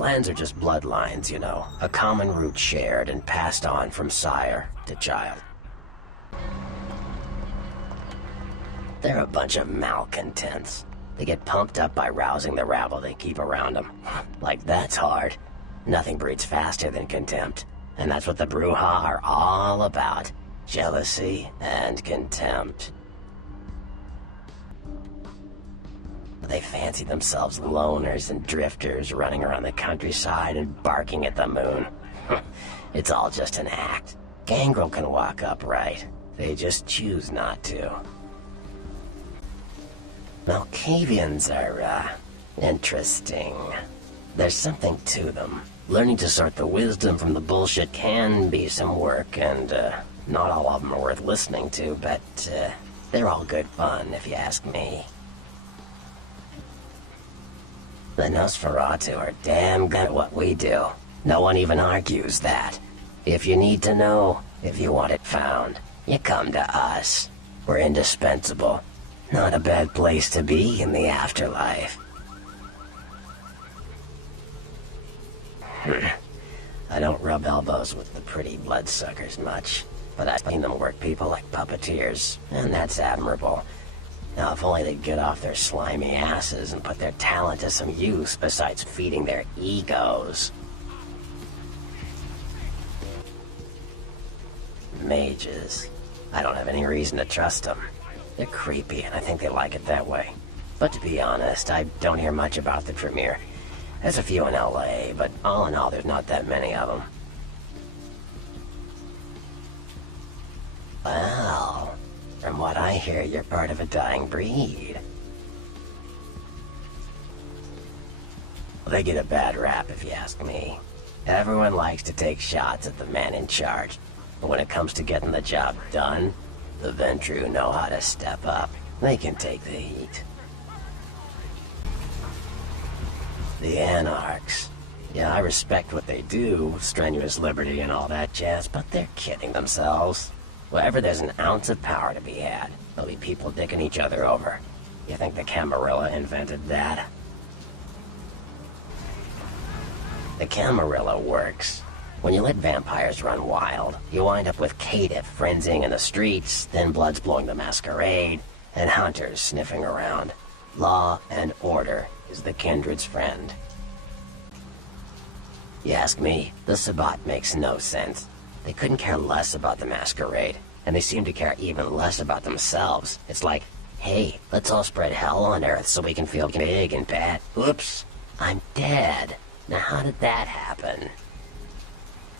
Clans are just bloodlines, you know. A common root shared and passed on from sire to child. They're a bunch of malcontents. They get pumped up by rousing the rabble they keep around them. Like, that's hard. Nothing breeds faster than contempt. And that's what the Brujah are all about. Jealousy and contempt. They fancy themselves loners and drifters running around the countryside and barking at the moon. It's all just an act. Gangrel can walk upright. They just choose not to. Malkavians are, interesting. There's something to them. Learning to sort the wisdom from the bullshit can be some work, and, not all of them are worth listening to, but, they're all good fun, if you ask me. The Nosferatu are damn good at what we do. No one even argues that. If you need to know, if you want it found, you come to us. We're indispensable. Not a bad place to be in the afterlife. I don't rub elbows with the pretty bloodsuckers much, but I've seen them work people like puppeteers, and that's admirable. Now, if only they'd get off their slimy asses and put their talent to some use besides feeding their egos. Mages. I don't have any reason to trust them. They're creepy, and I think they like it that way. But to be honest, I don't hear much about the Tremere. There's a few in LA, but all in all, there's not that many of them. Well, from what I hear, you're part of a dying breed. Well, they get a bad rap, if you ask me. Everyone likes to take shots at the man in charge, but when it comes to getting the job done, the Ventru know how to step up. They can take the heat. The Anarchs. Yeah, I respect what they do, strenuous liberty and all that jazz, but they're kidding themselves. Wherever there's an ounce of power to be had, there'll be people dicking each other over. You think the Camarilla invented that? The Camarilla works. When you let vampires run wild, you wind up with caitiff frenzying in the streets, then bloods blowing the masquerade, and hunters sniffing around. Law and order is the kindred's friend. You ask me, the Sabbat makes no sense. They couldn't care less about the masquerade, and they seem to care even less about themselves. It's like, hey, let's all spread hell on Earth so we can feel big and bad. Oops, I'm dead. Now how did that happen?